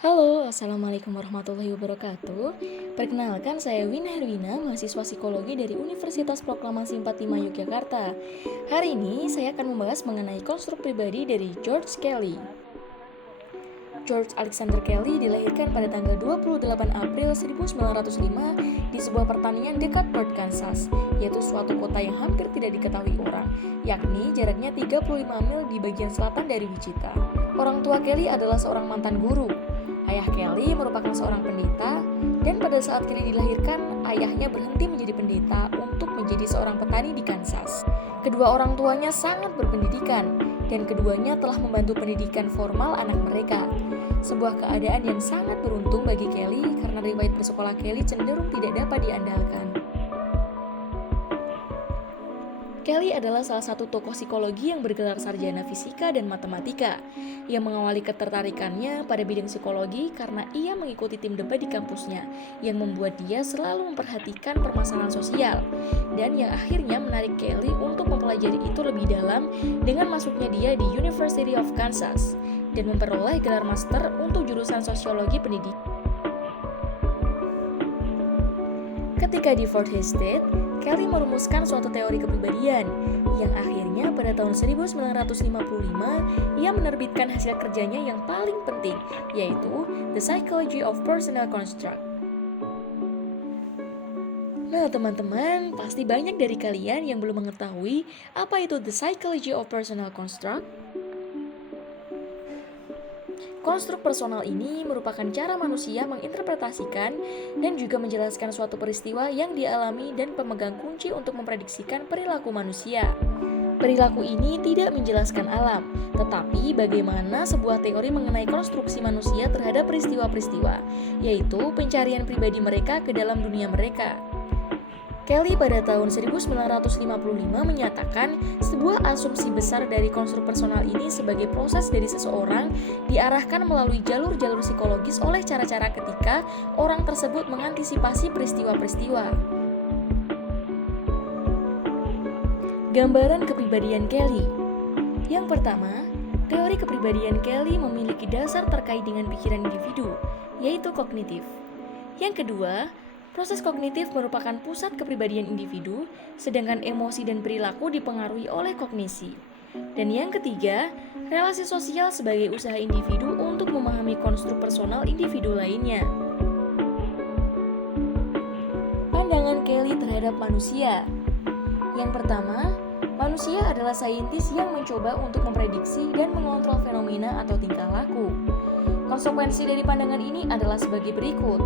Halo, Assalamualaikum warahmatullahi wabarakatuh. Perkenalkan, saya Win Herwina, mahasiswa psikologi dari Universitas Proklamasi 45 Yogyakarta. Hari ini saya akan membahas mengenai konstruk pribadi dari George Kelly. George Alexander Kelly dilahirkan pada tanggal 28 April 1905 di sebuah pertanian dekat Port Kansas, yaitu suatu kota yang hampir tidak diketahui orang, yakni jaraknya 35 mil di bagian selatan dari Wichita. Orang tua Kelly adalah seorang mantan guru. Ayah Kelly merupakan seorang pendeta, dan pada saat Kelly dilahirkan, ayahnya berhenti menjadi pendeta untuk menjadi seorang petani di Kansas. Kedua orang tuanya sangat berpendidikan, dan keduanya telah membantu pendidikan formal anak mereka. Sebuah keadaan yang sangat beruntung bagi Kelly karena riwayat bersekolah Kelly cenderung tidak dapat diandalkan. Kelly adalah salah satu tokoh psikologi yang bergelar sarjana fisika dan matematika. Ia mengawali ketertarikannya pada bidang psikologi karena ia mengikuti tim debat di kampusnya, yang membuat dia selalu memperhatikan permasalahan sosial, dan yang akhirnya menarik Kelly untuk mempelajari itu lebih dalam dengan masuknya dia di University of Kansas, dan memperoleh gelar master untuk jurusan sosiologi pendidikan. Ketika di Fort Hays State, Kelly merumuskan suatu teori kepribadian yang akhirnya pada tahun 1955 ia menerbitkan hasil kerjanya yang paling penting, yaitu The Psychology of Personal Construct. Nah, teman-teman, pasti banyak dari kalian yang belum mengetahui apa itu The Psychology of Personal Construct. Konstruk personal ini merupakan cara manusia menginterpretasikan dan juga menjelaskan suatu peristiwa yang dialami dan pemegang kunci untuk memprediksikan perilaku manusia. Perilaku ini tidak menjelaskan alam, tetapi bagaimana sebuah teori mengenai konstruksi manusia terhadap peristiwa-peristiwa, yaitu pencarian pribadi mereka ke dalam dunia mereka. Kelly pada tahun 1955 menyatakan sebuah asumsi besar dari konstruk personal ini sebagai proses dari seseorang diarahkan melalui jalur-jalur psikologis oleh cara-cara ketika orang tersebut mengantisipasi peristiwa-peristiwa. Gambaran kepribadian Kelly. Yang pertama, teori kepribadian Kelly memiliki dasar terkait dengan pikiran individu, yaitu kognitif. Yang kedua, proses kognitif merupakan pusat kepribadian individu, sedangkan emosi dan perilaku dipengaruhi oleh kognisi. Dan yang ketiga, relasi sosial sebagai usaha individu untuk memahami konstruk personal individu lainnya. Pandangan Kelly terhadap manusia. Yang pertama, manusia adalah saintis yang mencoba untuk memprediksi dan mengontrol fenomena atau tingkah laku. Konsekuensi dari pandangan ini adalah sebagai berikut.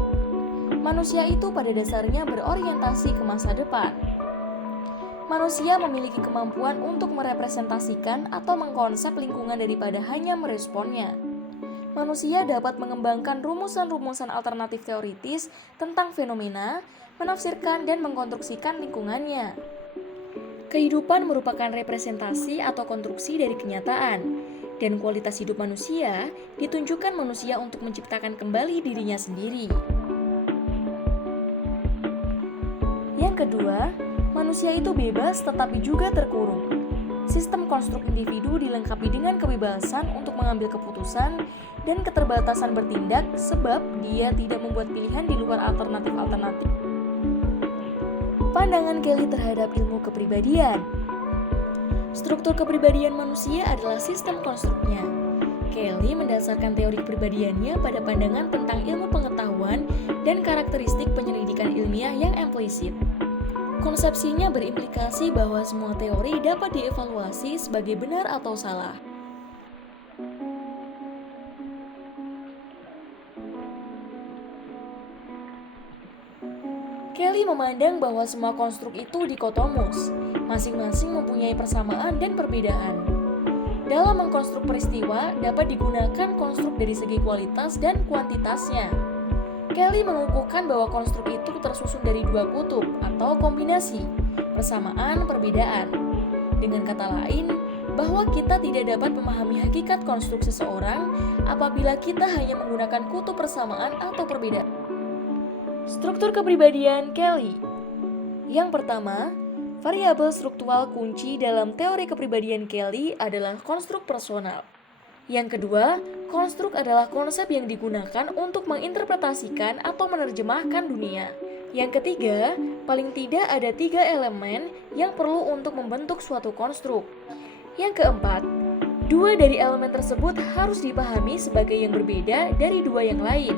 Manusia itu pada dasarnya berorientasi ke masa depan. Manusia memiliki kemampuan untuk merepresentasikan atau mengkonsep lingkungan daripada hanya meresponnya. Manusia dapat mengembangkan rumusan-rumusan alternatif teoritis tentang fenomena, menafsirkan dan mengkonstruksikan lingkungannya. Kehidupan merupakan representasi atau konstruksi dari kenyataan, dan kualitas hidup manusia ditunjukkan manusia untuk menciptakan kembali dirinya sendiri. Yang kedua, manusia itu bebas tetapi juga terkurung. Sistem konstruk individu dilengkapi dengan kebebasan untuk mengambil keputusan dan keterbatasan bertindak sebab dia tidak membuat pilihan di luar alternatif-alternatif. Pandangan Kelly terhadap ilmu kepribadian. Struktur kepribadian manusia adalah sistem konstruknya. Kelly mendasarkan teori kepribadiannya pada pandangan tentang ilmu pengetahuan dan karakteristik penyelidikan ilmiah yang implisit. Konsepsinya berimplikasi bahwa semua teori dapat dievaluasi sebagai benar atau salah. Kelly memandang bahwa semua konstruk itu dikotomus, masing-masing mempunyai persamaan dan perbedaan. Dalam mengkonstruk peristiwa dapat digunakan konstruk dari segi kualitas dan kuantitasnya. Kelly mengukuhkan bahwa konstruk itu tersusun dari dua kutub atau kombinasi, persamaan, perbedaan. Dengan kata lain, bahwa kita tidak dapat memahami hakikat konstruk seseorang apabila kita hanya menggunakan kutub persamaan atau perbedaan. Struktur kepribadian Kelly. Yang pertama, variabel struktural kunci dalam teori kepribadian Kelly adalah konstruk personal. Yang kedua, konstruk adalah konsep yang digunakan untuk menginterpretasikan atau menerjemahkan dunia. Yang ketiga, paling tidak ada 3 elemen yang perlu untuk membentuk suatu konstruk. Yang keempat, 2 dari elemen tersebut harus dipahami sebagai yang berbeda dari 2 yang lain.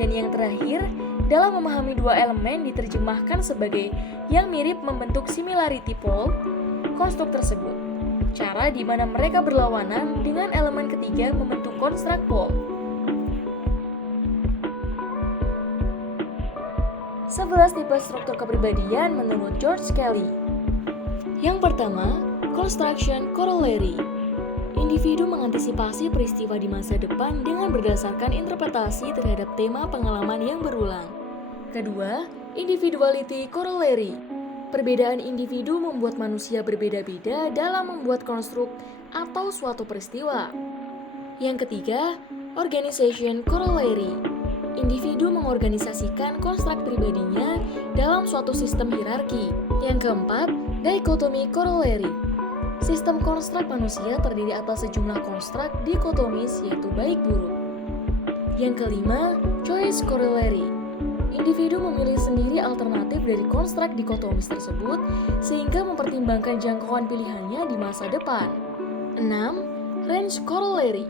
Dan yang terakhir, dalam memahami 2 elemen diterjemahkan sebagai yang mirip membentuk similarity pole konstruk tersebut. Cara di mana mereka berlawanan dengan elemen ketiga membentuk konstruk pole. 11 tipe struktur kepribadian menurut George Kelly. Yang pertama, construction corollary. Individu mengantisipasi peristiwa di masa depan dengan berdasarkan interpretasi terhadap tema pengalaman yang berulang. Kedua, individuality corollary. Perbedaan individu membuat manusia berbeda-beda dalam membuat konstruk atau suatu peristiwa. Yang ketiga, organization corollary. Individu mengorganisasikan konstruk pribadinya dalam suatu sistem hierarki. Yang keempat, dichotomy corollary. Sistem konstruk manusia terdiri atas sejumlah konstruk dikotomis yaitu baik buruk. Yang kelima, choice corollary. Individu memilih sendiri alternatif dari konstruk dikotomis tersebut sehingga mempertimbangkan jangkauan pilihannya di masa depan. 6. Range corollary.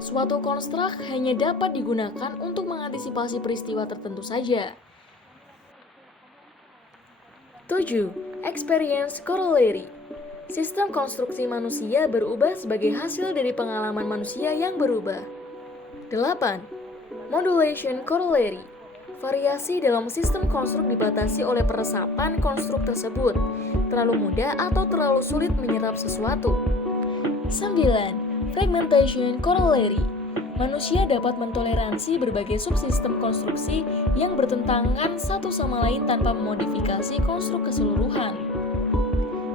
Suatu konstruk hanya dapat digunakan untuk mengantisipasi peristiwa tertentu saja. 7. Experience corollary. Sistem konstruksi manusia berubah sebagai hasil dari pengalaman manusia yang berubah. 8. Modulation corollary. Variasi dalam sistem konstruk dibatasi oleh peresapan konstruk tersebut, terlalu mudah atau terlalu sulit menyerap sesuatu. 9. Fragmentation corollary. Manusia dapat mentoleransi berbagai subsistem konstruksi yang bertentangan satu sama lain tanpa memodifikasi konstruk keseluruhan.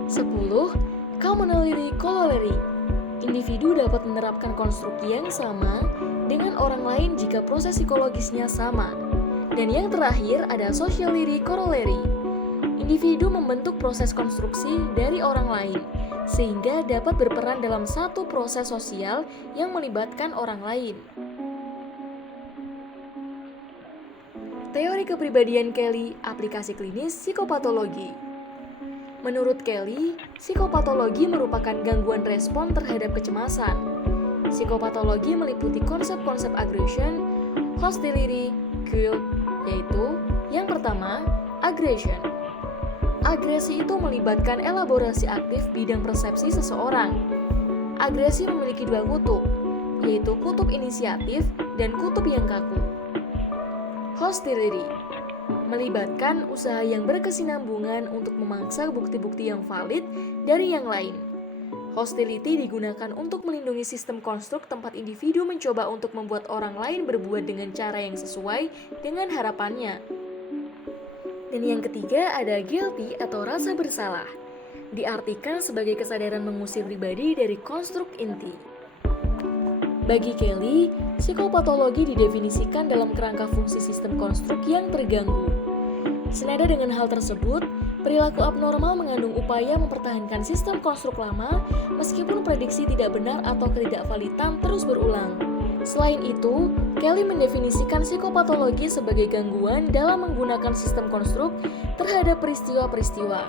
10. Commonality corollary. Individu dapat menerapkan konstruk yang sama dengan orang lain jika proses psikologisnya sama. Dan yang terakhir ada sociality corollary. Individu membentuk proses konstruksi dari orang lain, sehingga dapat berperan dalam satu proses sosial yang melibatkan orang lain. Teori kepribadian Kelly, aplikasi klinis psikopatologi. Menurut Kelly, psikopatologi merupakan gangguan respon terhadap kecemasan. Psikopatologi meliputi konsep-konsep aggression, hostility, guilt, yaitu yang pertama, aggression. Agresi itu melibatkan elaborasi aktif bidang persepsi seseorang. Agresi memiliki 2 kutub, yaitu kutub inisiatif dan kutub yang kaku. Hostility melibatkan usaha yang berkesinambungan untuk memangsa bukti-bukti yang valid dari yang lain. Hostility digunakan untuk melindungi sistem konstruk tempat individu mencoba untuk membuat orang lain berbuat dengan cara yang sesuai dengan harapannya. Dan yang ketiga ada guilty atau rasa bersalah. Diartikan sebagai kesadaran mengusir pribadi dari konstruk inti. Bagi Kelly, psikopatologi didefinisikan dalam kerangka fungsi sistem konstruk yang terganggu. Senada dengan hal tersebut, perilaku abnormal mengandung upaya mempertahankan sistem konstruk lama meskipun prediksi tidak benar atau ketidakvalidan terus berulang. Selain itu, Kelly mendefinisikan psikopatologi sebagai gangguan dalam menggunakan sistem konstruk terhadap peristiwa-peristiwa.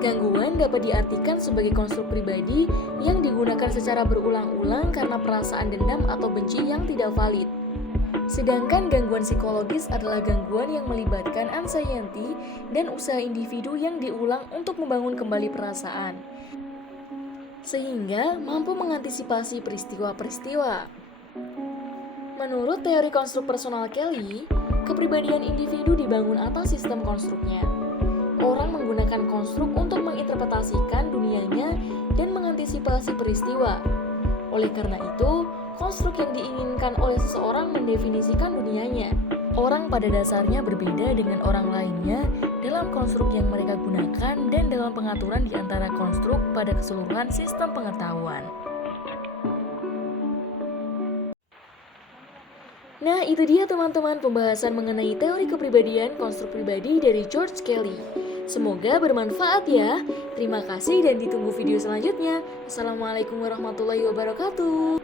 Gangguan dapat diartikan sebagai konstruk pribadi yang digunakan secara berulang-ulang karena perasaan dendam atau benci yang tidak valid. Sedangkan gangguan psikologis adalah gangguan yang melibatkan anxiety dan usaha individu yang diulang untuk membangun kembali perasaan, sehingga mampu mengantisipasi peristiwa-peristiwa. Menurut teori konstruk personal Kelly, kepribadian individu dibangun atas sistem konstruknya. Orang menggunakan konstruk untuk menginterpretasikan dunianya dan mengantisipasi peristiwa. Oleh karena itu, konstruk yang diinginkan oleh seseorang mendefinisikan dunianya. Orang pada dasarnya berbeda dengan orang lainnya dalam konstruk yang mereka gunakan dan dalam pengaturan di antara konstruk pada keseluruhan sistem pengetahuan. Nah, itu dia teman-teman pembahasan mengenai teori kepribadian konstruk pribadi dari George Kelly. Semoga bermanfaat ya. Terima kasih dan ditunggu video selanjutnya. Assalamualaikum warahmatullahi wabarakatuh.